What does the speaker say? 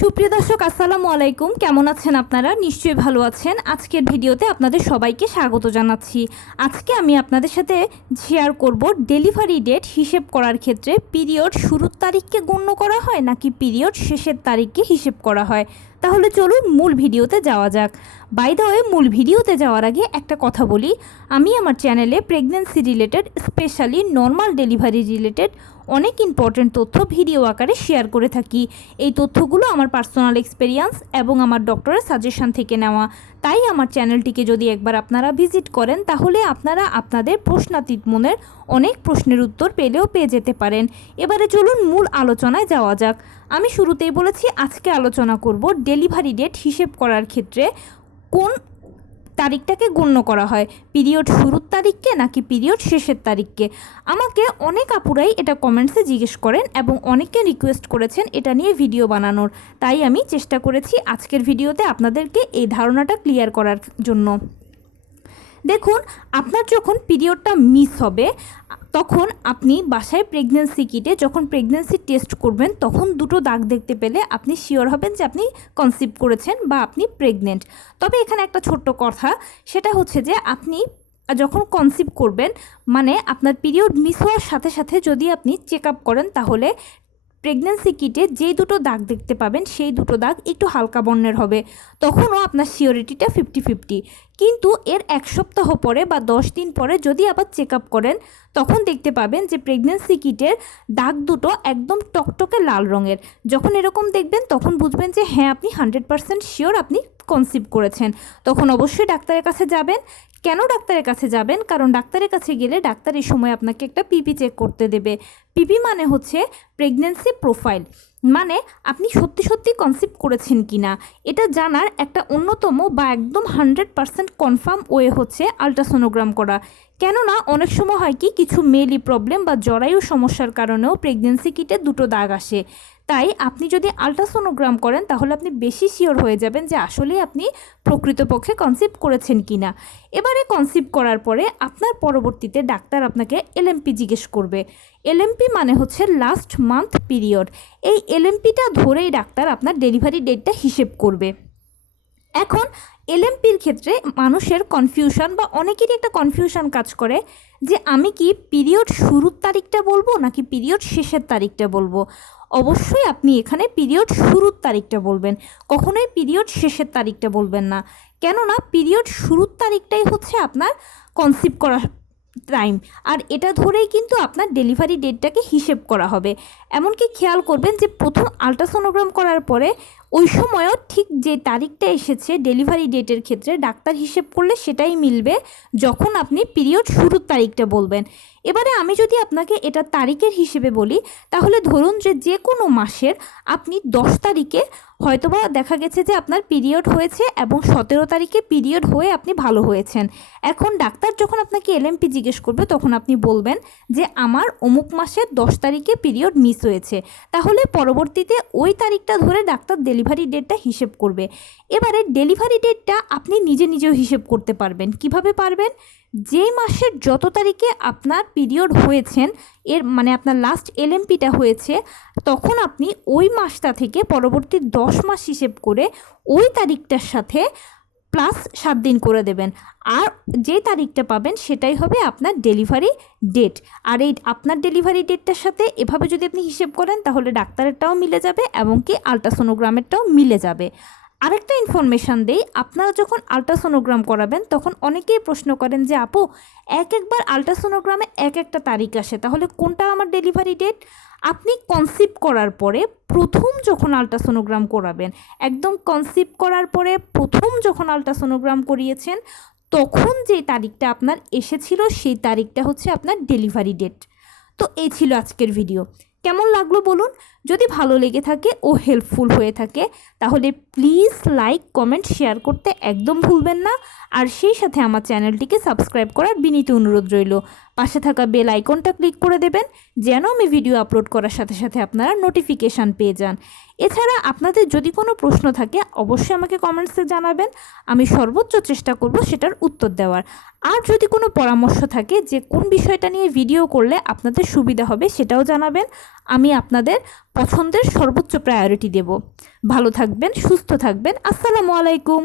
সুপ্রিয় দর্শক আসসালামু আলাইকুম, কেমন আছেন আপনারা? নিশ্চয়ই ভালো আছেন। আজকের ভিডিওতে আপনাদের সবাইকে স্বাগত জানাচ্ছি। আজকে আমি আপনাদের সাথে শেয়ার করব ডেলিভারি ডেট হিসেব করার ক্ষেত্রে পিরিয়ড শুরুর তারিখকে গণ্য করা হয় নাকি পিরিয়ড শেষের তারিখকে হিসেব করা হয়। তাহলে চলুন মূল ভিডিওতে যাওয়া যাক। বাই দ্য ওয়ে, মূল ভিডিওতে যাওয়ার আগে একটা কথা বলি, আমি আমার চ্যানেলে pregnancy related, specially normal delivery related অনেক ইম্পর্টেন্ট তথ্য ভিডিও আকারে শেয়ার করে থাকি। এই তথ্যগুলো আমার পার্সোনাল এক্সপেরিয়েন্স এবং আমার ডক্টরের সাজেশন থেকে নেওয়া। তাই আমার চ্যানেলটিকে যদি একবার আপনারা ভিজিট করেন তাহলে আপনারা আপনাদের প্রশ্নাতীত মনের অনেক প্রশ্নের উত্তর পেয়ে যেতে পারেন। এবারে চলুন মূল আলোচনায় যাওয়া যাক। আমি শুরুতেই বলেছি আজকে আলোচনা করব ডেলিভারি ডেট হিসেব করার ক্ষেত্রে কোন তারিখটাকে গণ্য করা হয়, পিরিয়ড শুরুর তারিখকে নাকি পিরিয়ড শেষের তারিখকে। আমাকে অনেক আপুরাই এটা কমেন্টসে জিজ্ঞেস করেন এবং অনেকে রিকোয়েস্ট করেছেন এটা নিয়ে ভিডিও বানানোর। তাই আমি চেষ্টা করেছি আজকের ভিডিওতে আপনাদেরকে এই ধারণাটা ক্লিয়ার করার জন্য। দেখুন, আপনার যখন পিরিয়ডটা মিস হবে তখন আপনি বাসায় প্রেগন্যান্সি কিটে যখন প্রেগন্যান্সি টেস্ট করবেন তখন দুটো দাগ দেখতে পেলে আপনি শিওর হবেন যে আপনি কনসিভ করেছেন বা আপনি প্রেগনেন্ট। তবে এখানে একটা ছোট্ট কথা, সেটা হচ্ছে যে আপনি যখন কনসিভ করবেন, মানে আপনার পিরিয়ড মিস হওয়ার সাথে সাথে যদি আপনি চেক আপ করেন তাহলে প্রেগন্যান্সি কিটে যেই দুটো দাগ দেখতে পাবেন সেই দুটো দাগ একটু হালকা বর্ণের হবে। তখনও আপনার সিওরিটিটা 50-50। কিন্তু এর এক সপ্তাহ পরে বা 10 দিন পরে যদি আবার চেক আপ করেন তখন দেখতে পাবেন যে প্রেগন্যান্সি কিটের দাগ দুটো একদম টকটকে লাল রঙের। যখন এরকম দেখবেন তখন বুঝবেন যে হ্যাঁ, আপনি 100% শিওর আপনি কনসিভ করেছেন। তখন অবশ্যই ডাক্তারের কাছে যাবেন। কেন ডাক্তারের কাছে যাবেন? কারণ ডাক্তারের কাছে গেলে ডাক্তার এই সময় আপনাকে একটা পিপি চেক করতে দেবে। পিপি মানে হচ্ছে প্রেগন্যান্সি প্রোফাইল, মানে আপনি সত্যি সত্যি কনসিভ করেছেন কি না এটা জানার একটা অন্যতম বা একদম 100% কনফার্ম ওয়ে হচ্ছে আলট্রাসোনোগ্রাম করা। কেননা অনেক সময় হয় কি, কিছু মেলি প্রবলেম বা জরায়ু সমস্যার কারণেও প্রেগন্যান্সি কিটে দুটো দাগ আসে। তাই আপনি যদি আলট্রাসোনোগ্রাম করেন তাহলে আপনি বেশি শিওর হয়ে যাবেন যে আসলেই আপনি প্রকৃতপক্ষে কনসিভ করেছেন কি না। এবারে কনসিভ করার পরে আপনার পরবর্তীতে ডাক্তার আপনাকে এলএমপি জিজ্ঞেস করবে। এলএমপি মানে হচ্ছে লাস্ট মান্থ পিরিয়ড। এই এলএমপিটা ধরেই ডাক্তার আপনার ডেলিভারি ডেটটা হিসেব করবে। এখন এলএমপির ক্ষেত্রে মানুষের কনফিউশন বা অনেকেরই একটা কনফিউশন কাজ করে যে আমি কি পিরিয়ড শুরুর তারিখটা বলবো নাকি পিরিয়ড শেষের তারিখটা বলবো। অবশ্যই আপনি এখানে পিরিয়ড শুরুর তারিখটা বলবেন, কখনোই পিরিয়ড শেষের তারিখটা বলবেন না। কেননা পিরিয়ড শুরুর তারিখটাই হচ্ছে আপনার কনসিভ করা টাইম, আর এটা ধরেই কিন্তু আপনার ডেলিভারি ডেটটাকে হিসেব করা হবে। এমনকি খেয়াল করবেন যে প্রথম আলট্রাসোনোগ্রাম করার পরে ওই সময়ও ঠিক যে তারিখটা এসেছে ডেলিভারি ডেটের ক্ষেত্রে ডাক্তার হিসেব করলে সেটাই মিলবে যখন আপনি পিরিয়ড শুরুর তারিখটা বলবেন। এবারে আমি যদি আপনাকে এটা তারিখের হিসেবে বলি তাহলে ধরুন যে কোনো মাসের আপনি 10 তারিখে হয়তোবা দেখা গেছে যে আপনার পিরিয়ড হয়েছে এবং 17 তারিখে পিরিয়ড হয়ে আপনি ভালো হয়েছেন। এখন ডাক্তার যখন আপনাকে এলএমপি জিজ্ঞেস করবে তখন আপনি বলবেন যে আমার অমুক মাসের 10 তারিখে পিরিয়ড মিস হয়েছে। তাহলে পরবর্তীতে ওই তারিখটা ধরে ডাক্তার ডেলিভারি ডেটটা হিসেব করবে। এবারে ডেলিভারি ডেটটা আপনি নিজেও হিসেব করতে পারবেন। কিভাবে পারবেন? যেই মাসের যত তারিখে আপনার পিরিয়ড হয়েছেন, এর মানে আপনার লাস্ট এলএমপিটা হয়েছে, তখন আপনি ওই মাসটা থেকে পরবর্তী 10 মাস হিসেব করে ওই তারিখটার সাথে প্লাস 7 দিন করে দেবেন। আর যে তারিখটা পাবেন সেটাই হবে আপনার ডেলিভারি ডেট। আর এই আপনার ডেলিভারি ডেটটার সাথে এভাবে যদি আপনি হিসেব করেন তাহলে ডাক্তারেরটাও মিলে যাবে এবং কি আলট্রাসোনোগ্রামেরটাও মিলে যাবে। আরেকটা ইনফরমেশান দেই, আপনারা যখন আলট্রাসোনোগ্রাম করাবেন তখন অনেকেই প্রশ্ন করেন যে আপু একবার আলট্রাসোনোগ্রামে একটা তারিখ আসে, তাহলে কোনটা আমার ডেলিভারি ডেট? আপনি কনসিভ করার পরে প্রথম যখন আলট্রাসোনোগ্রাম করাবেন, একদম কনসিভ করার পরে প্রথম যখন আলট্রাসোনোগ্রাম করিয়েছেন তখন যে তারিখটা আপনার এসেছিল সেই তারিখটা হচ্ছে আপনার ডেলিভারি ডেট। তো এই ছিল আজকের ভিডিও। কেমন লাগলো বলুন? যদি ভালো লেগে থাকে ও হেল্পফুল হয়ে থাকে তাহলে প্লিজ লাইক, কমেন্ট, শেয়ার করতে একদম ভুলবেন না। আর সেই সাথে আমার চ্যানেলটিকে সাবস্ক্রাইব করার বিনীত অনুরোধ রইল। পাশে থাকা বেল আইকনটা ক্লিক করে দেবেন যেন আমি ভিডিও আপলোড করার সাথে সাথে আপনারা নোটিফিকেশান পেয়ে যান। এছাড়া আপনাদের যদি কোনো প্রশ্ন থাকে অবশ্যই আমাকে কমেন্টসে জানাবেন, আমি সর্বোচ্চ চেষ্টা করব সেটার উত্তর দেওয়ার। আর যদি কোনো পরামর্শ থাকে যে কোন বিষয়টা নিয়ে ভিডিও করলে আপনাদের সুবিধা হবে সেটাও জানাবেন, আমি আপনাদের পছন্দের সর্বোচ্চ প্রায়োরিটি দেব। ভালো থাকবেন, সুস্থ থাকবেন। আসসালামু আলাইকুম।